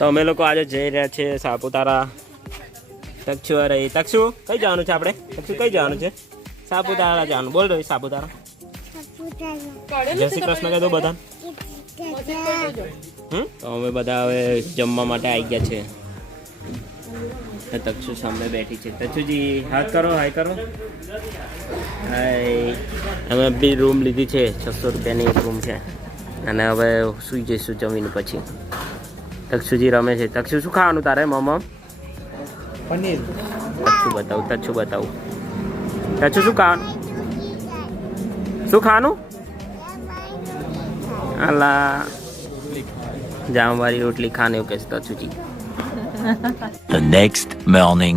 તો અમે લોકો આજે જઈ રહ્યા છીએ સાપુતારા. તક્ષુ અરે તક્ષુ કઈ જવાનું છે આપણે? તક્ષુ કઈ જવાનું છે? સાપુતારા જવાનું. બોલ રહી સાપુતારા. જય શ્રી કૃષ્ણ કહી દો બધા. તો અમે બધા હવે જમવા માટે આવી ગયા છે. તક્ષુ સામે બેઠી છે. તક્ષુજી હાથ કરો, હાય કરો. હાય. અમે બી રૂમ લીધી છે, 600 રૂપિયાની એક રૂમ છે અને હવે સુઈ જઈશું જમીને પછી. તક્ષુજી રમે છે. તક્ષુ શું ખાવાનું તારે? મમ્મા પનીર. તક્ષુ બતાવું, તક્ષુ બતાવું. તક્ષુ શું ખાવાનું? શું ખાવાનું? અલા જામવાળી રોટલી ખાને એવું કહેશે તક્ષુજી. The next morning.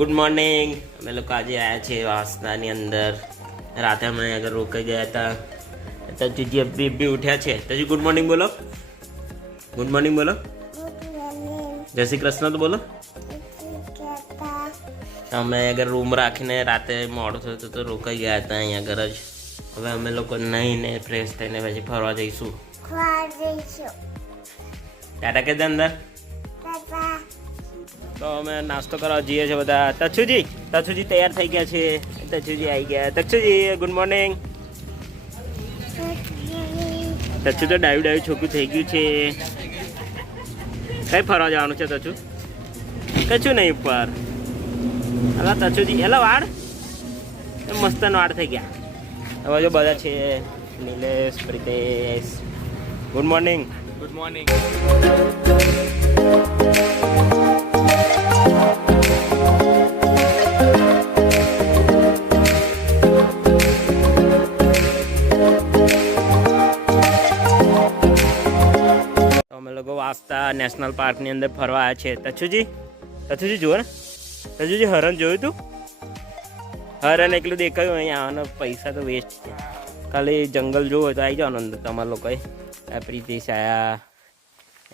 Good morning. અમે લોકો આજે આવ્યા છીએ વાસનાની અંદર. રાતે અમે આગળ રોકાઈ ગયા હતા. તજુજી બી ઉઠ્યા છે. તજુ ગુડ મોર્નિંગ બોલો. ગુડ મોર્નિંગ બોલો. જય શ્રી કૃષ્ણ તો બોલો. અમે આગળ રૂમ રાખીને રાતે મોડું થયું તો રોકાઈ ગયા હતા અહીંયા આગળ જ. હવે અમે લોકો નહીને ફ્રેશ થઈને પછી ફરવા જઈશું. ટાટા કે અંદર તો અમે નાસ્તો કરવા જઈએ છીએ બધા. તક્ષુજી તૈયાર થઈ ગયા છે. તક્ષુજી આવી ગયા. તક્ષુજી ગુડ મોર્નિંગ. તક્ષુ તો ડાયું છોકરું થઈ ગયું છે. કઈ ફરવા જવાનું છે તક્ષુ? કશું નહીં ઉપર. અલા તક્ષુજી એલા વાળ મસ્ત વાળ થઈ ગયા. હવે જો બધા છે. Nilesh, Pritesh. Good morning. Good morning. અમે લોકો વાસ્તા નેશનલ પાર્કની અંદર ફરવા આવ્યા છે. તક્ષુજી જુઓ ને. તક્ષુજી હરણ જોયું તું? હરણ એકલું દેખાયું. અહીંયા આવવાનો પૈસા તો વેસ્ટ છે. ખાલી જંગલ જોવું હોય તો આવી જાઓ અંદર તમારા લોકોએ. આ પ્રીતિશ આયા,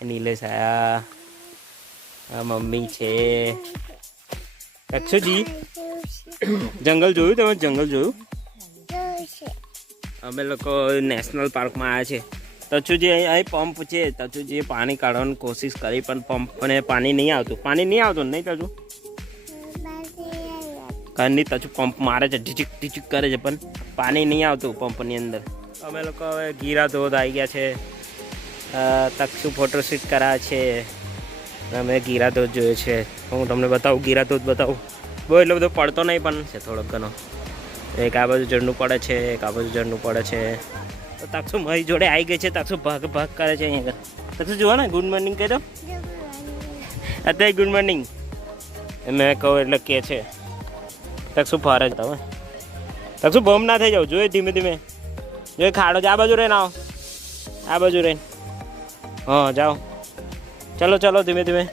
નિલેશ આયા, આ મમ્મી છે. તક્ષુજી જંગલ જોયું તમે? જંગલ જોયું? અમે લોકો નેશનલ પાર્કમાં આવ્યા છે. તક્ષુજી અહીં પંપ છે. તક્ષુજીએ પાણી કાઢવાની કોશિશ કરી પણ પંપને પાણી નહીં આવતું. પાણી નહીં આવતું નહીં તક્ષુ? કારની તક્ષુ પંપ મારે છે, ઢીચીક કરે છે પણ પાણી નહીં આવતું પંપની અંદર. અમે લોકો હવે ગીરા ધોધ આવી ગયા છે. તક્ષુ ફોટોશૂટ કરાવે છે. અમે ગીરા ધોધ જોયો છે. હું તમને બતાવું. ગીરા ધોધ બતાવું. બહુ એટલો બધો પડતો નહીં પણ છે થોડોક ઘણો. એક આ બાજુ ઝરણું પડે છે, એક આ બાજુ ઝરણું પડે છે. તો તક્ષુ મારી જોડે આવી ગઈ છે. તક્ષુ ભાગ કરે છે અહીંયા. તક્ષુ જુઓ ને. ગુડ મોર્નિંગ કહી દો. અત્યારે ગુડ મોર્નિંગ મેં કહું એટલે કે છે. તક્ષુ ફરે છે. તમે તક્ષુ બમ ના થઈ જાવ. જોઈએ ધીમે ધીમે. જોઈએ ખાડો છે. આ બાજુ રહીને આવો. આ બાજુ રહીને. હા જાઓ. ચલો ધીમે ધીમે.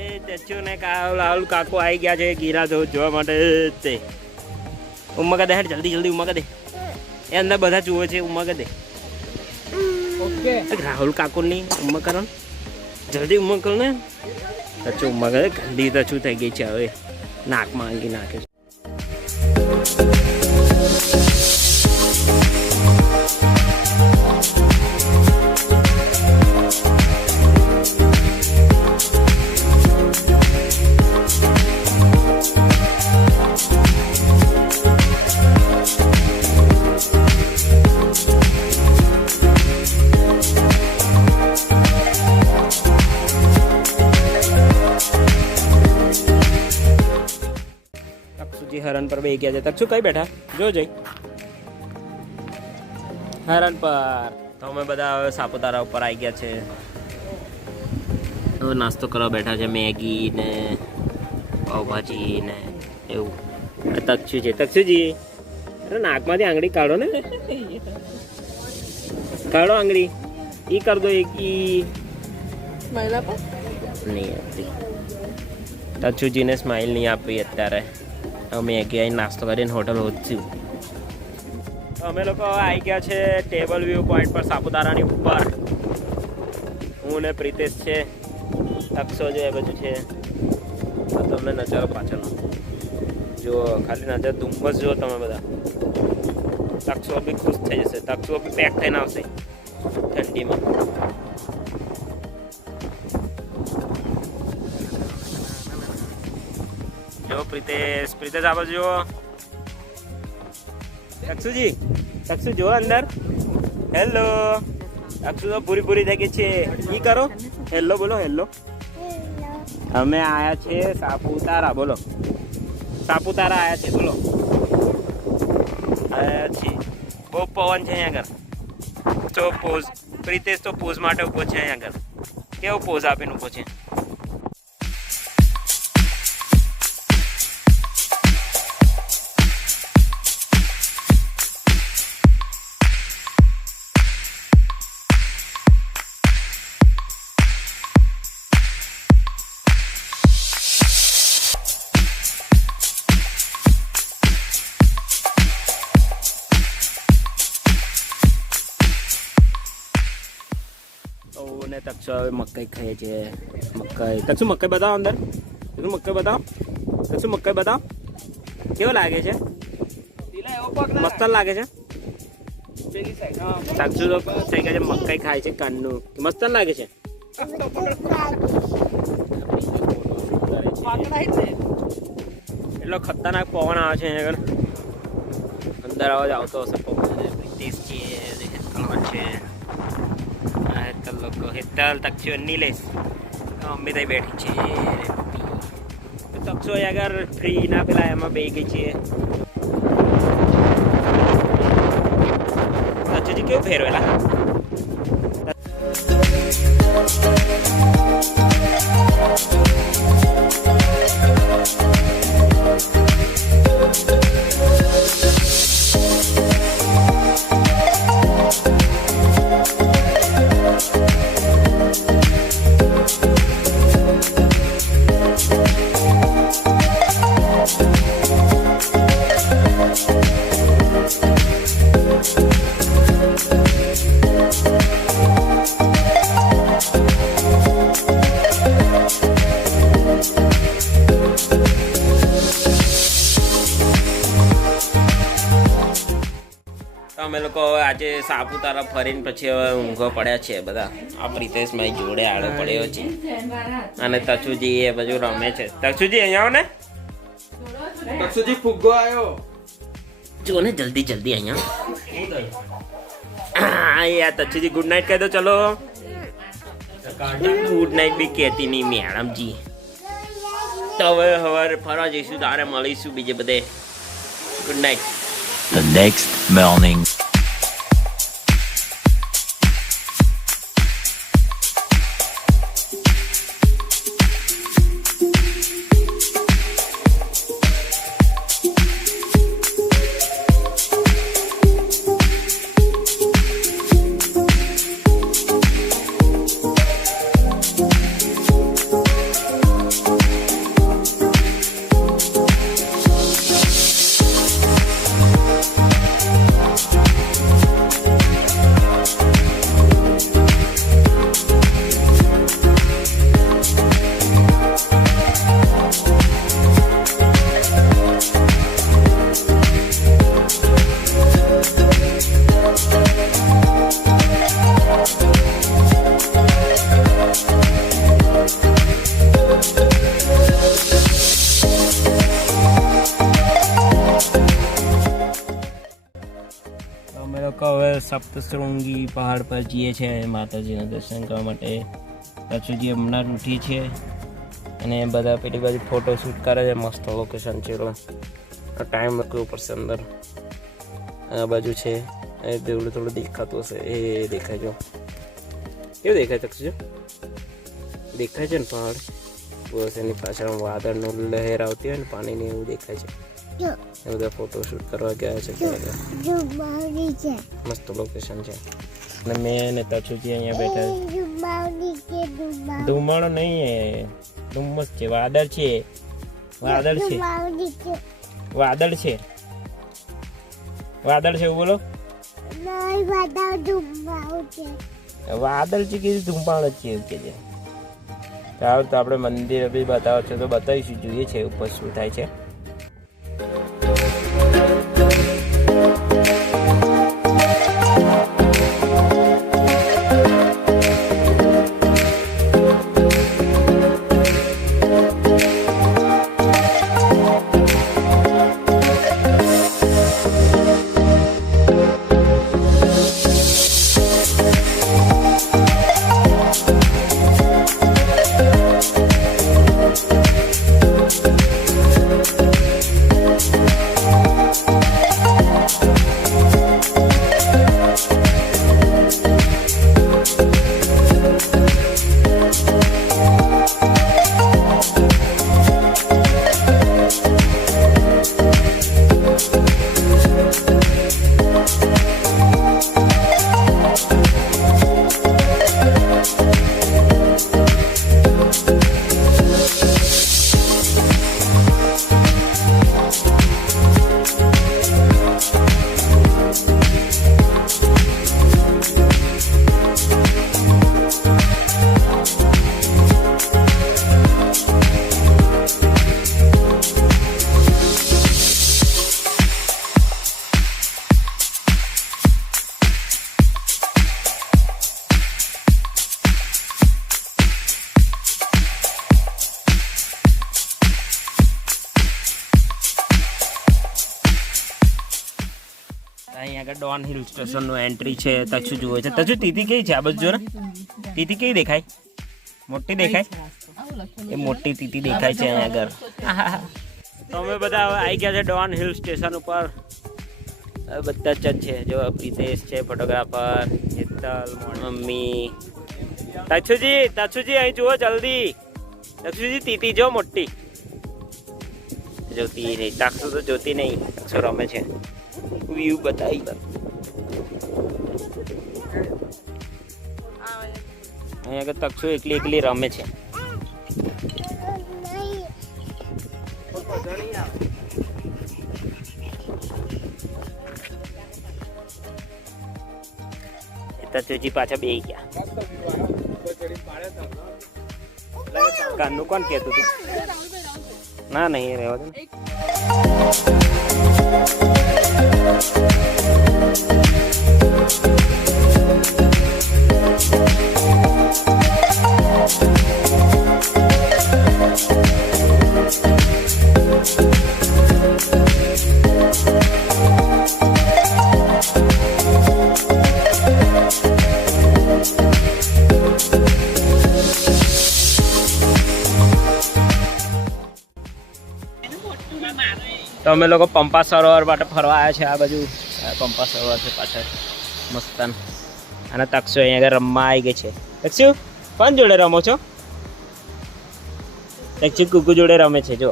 એ તક્ષુ ને રાહુલ કાકો આવી ગયા છે ગીરા ધોધ જોવા માટે. તે ઉમ્મા દે. હેડ જલ્દી ઉમ્મા દે. એ અંદર બધા જુએ છે. ઉમ્મા દે. ઓકે. રાહુલ કાકોની ઉમ્મા કરો. જલ્દી ઉમ્મા કરો ને. તક્ષુ ઉમ્મા કરે. ગંદી તક્ષુ થઈ ગઈ છે હવે. નાકમાં આંગી નાખે છે. હરણ પર બેસી ગયા છે. તક્ષુ કઈ બેઠા? જો જઈ હરણ પર. તો અમે બધા હવે સાપુતારા ઉપર આવી ગયા છે. હવે નાસ્તો કરવા બેઠા છે. મેગી ને પાવભાજી ને એવું. તક્ષુ છે. તક્ષુજી અરે નાકમાંથી આંગળી કાઢો ને. કાઢો આંગળી. ઈ કર દો. એક ઈ સ્માઈલ આપો. નહીં આપતી. તક્ષુજીને સ્માઈલ નહીં આપી અત્યારે. અમે અહીં નાસ્તો કરીને હોટલ હોચ્યું. અમે લોકો આવી ગયા છે ટેબલ વ્યૂ પોઈન્ટ પર સાપુતારાની ઉપર. હું ને પ્રિતેશ છે. તક્ષો જો એ બધું છે. તમને નજારો પાછળનો જો ખાલી નજર ધુમ્મસ જો તમે બધા. તક્ષો બી ખુશ થઈ જશે. તક્ષો બી પેક થઈને આવશે ઠંડીમાં. પ્રિતેશ આ બાજુ જુઓ. તક્ષુજી તક્ષુ જુઓ અંદર. હેલો તક્ષુ તો પૂરી થઈ ગઈ છે. ઈ કરો હેલો બોલો. હેલો અમે આયા છે સાપુતારા. બોલો સાપુતારા આયા છે. બોલો આયા છે. બહુ પવન છે અહીંયા આગળ. તો પોઝ પ્રિતેશ તો પોઝ માટે ઊભો છે અહીંયા આગળ. કેવો પોઝ આપીને ઊભો છે. ને તક્ષુ હવે મકાઈ ખાઈએ છે. મકાઈ તક્ષુ મકાઈ બતાવો અંદર. તક્ષુ મકાઈ બતાવો. તક્ષુ મકાઈ બતાવો. કેવો લાગે છે? મસ્ત લાગે છે. તક્ષુ તો થઈ ગયા છે મકાઈ ખાય છે કાનનું. મસ્ત લાગે છે. એટલો ખતરનાક પવન આવે છે અહીંયા આગળ. અંદર અવાજ આવતો હશે પવન. પ્રિતેશ છે છે લોકો હેતલ તક્ષુ નીલેશ મમ્મી તઈ બેઠી છે. તક્ષુ આગળ ફ્રી ના પેલા એમાં બે ગઈ છે. તક્ષુજી કેવું ફેરવેલા. અમે લોકો હવે આજે સાપુતારા ફરીને પછી હવે ઊંઘો પડ્યા છે બધા. આ પ્રિતેશ મારી જોડે આડો પડ્યો છે અને તક્ષુજી એ બધું રમે છે. તક્ષુજી અહીંયા આવો ને. તક્ષુજી ફુગ્ગો આવ્યો. જો ને જલ્દી અહીંયા. યાર તક્ષુજી ગુડ નાઇટ કહી દો. ચલો ગુડ નાઇટ બી કહેતી નહીં મેડમજી. તો હવે સવારે ફરવા જઈશું તારે મળીશું બીજે બધે. Good night. The next morning. અમે લોકો હવે સપ્તશૃંગી પહાડ પર જઈએ છીએ માતાજીના દર્શન કરવા માટે. તક્ષુજી હમણાં ઉઠી છે અને બધા પેલી બાજુ ફોટો શૂટ કરે છે. મસ્ત લોકેશન છે. ટાઈમ મૂકવો પડશે અંદર. આ બાજુ છે એ થોડું દેખાતું હશે. એ દેખાય જો કેવું દેખાય તક્ષુજી? દેખાય છે ને પહાડ. બસ એની પાછળ વાદળનો લહેર આવતી હોય ને પાણીની એવું દેખાય છે. એ બધા ફોટો શૂટ કરવા ગયા છે. મસ્ત લોકેશન છે. અને મેં ને તક્ષુજી અહીંયા બેઠા. ધુમાડો નહીં, ધુમ્મસ છે. વાદળ છે. વાદળ છે. વાદળ છે. વાદળ છે એવું બોલો. વાદળ છે કે ધુમાડો છે એવું કે છે. સારું તો આપણે મંદિર બી બતાવો છો તો બતાવીશું. જોઈએ છે ઉપર શું થાય છે. આગળ ડોન હિલ સ્ટેશનનું એન્ટ્રી છે. તક્ષુ જુએ છે. તક્ષુ તીતી કેવી છે? આ બાજુ જો ને, તીતી કેવી દેખાય? મોટી દેખાય? એ મોટી તીતી દેખાય છે અહીંયા આગળ. તો અમે બધા હવે આવી ગયા છે ડોન હિલ સ્ટેશન ઉપર. બધા જ છે. જો પ્રિતેશ છે ફોટોગ્રાફર, હેતલ, મમ્મી. તક્ષુજી અહીં જુઓ જલ્દી. તક્ષુજી તીતી જો મોટી જોતી નહીં. તક્ષુ તો જોતી નહીં. તક્ષુ રમે છે. વ્યૂ બતાવી અહીંયા આગળ તક્ષુ એકલી રમે છે. તક્ષુજી પાછા બેસી ગયા. કાનનું કોણ કહેતું હતું? ના નહીં રહેવા દે. તો અમે લોકો પંપા સરોવર માટે ફરવા આવ્યા છે. આ બાજુ પંપા સરોવર છે પાછળ મસ્તન. અને તક્ષુ અહીંયા આગળ રમવા આવી ગઈ છે. તક્ષુ કોણ જોડે રમો છો? તક્ષુ કુકુ જોડે રમે છે. જો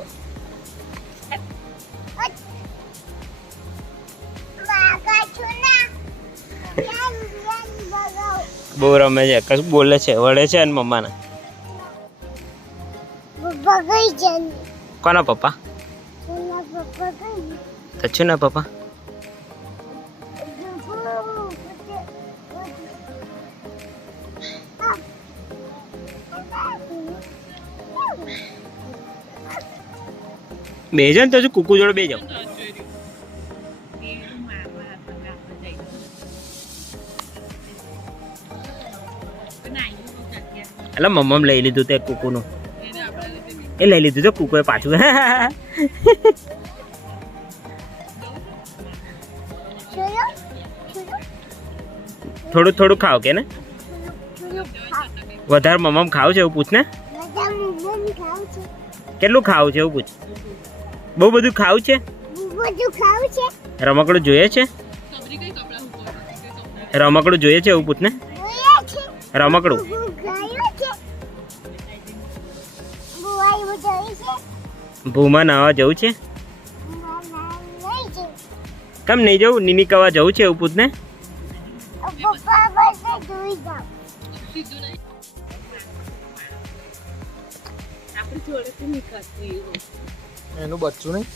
બહુ રમે છે. કશું બોલે છે, વળે છે અને મમ્માને. કોના પપ્પા? તક્ષુ ના પપ્પા. બે જાવ ને તો કુકુ જોડે બે જાવ. એટલે મમ્મમ લઈ લીધું તે કુકુનું. એ લઈ લીધું છે કુકુએ પાછું. થોડું થોડું ખાવ કે ને? વધારે મમ્મમ ખાવ છે એવું પૂછ ને. કેટલું ખાવું છે એવું પૂછ. બહુ બધું ખાવું છે? રમકડું જોઈએ છે? રમકડું જોઈએ છે એવું પૂછ ને. રમકડું ભૂમાં નાવા જવું છે? કેમ નહીં જવું? નીની કવા જવું છે એવું પૂછ ને. એનું બચ્ચું નહીં.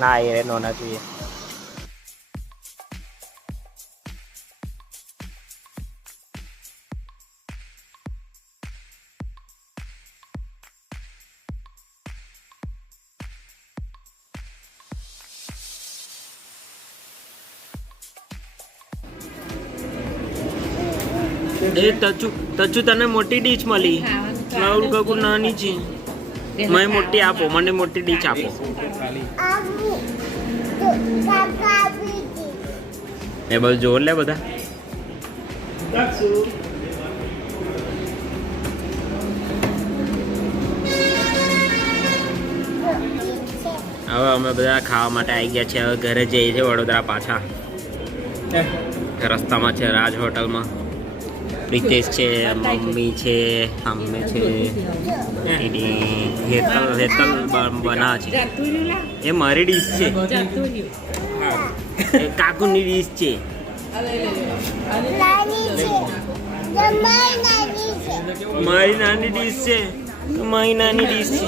ના એ નોના જોઈએ. એ તચુ તને મોટી ડીશ મળી. રાહુલ કાકુ નાની છે. મને મોટી આપો. મને મોટી ડીશ આપો. એ બધું જોર લે બધા. હવે અમે બધા ખાવા માટે આવી ગયા છે. હવે ઘરે જઈએ છીએ વડોદરા પાછા. રસ્તામાં છે રાજ હોટલમાં. પ્રિતેશ છે, મમ્મી છે, અમ્મે છે, હેતલ બના છે. એ મારી ડીશ છે. એ કાકુની ડીશ છે. મારી નાની ડીશ છે. મારી નાની ડીશ છે.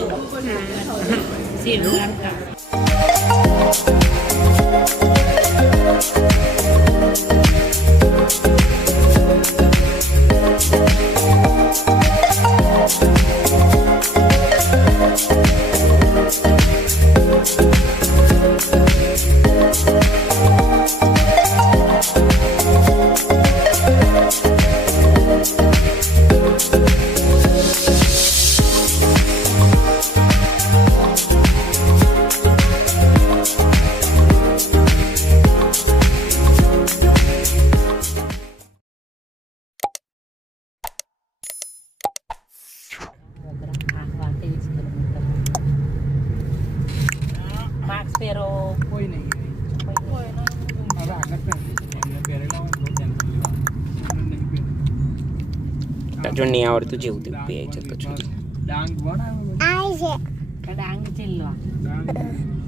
પહેરો કોઈ નહીં હવે આગળ પહેરેલા હોય તો ટેન્શન લેવાનું નહીં પહેરે જો નહીં આવડતું જેવું તેવું પે જતો છું ડાંગ બનાવ્યો આય છે ડાંગ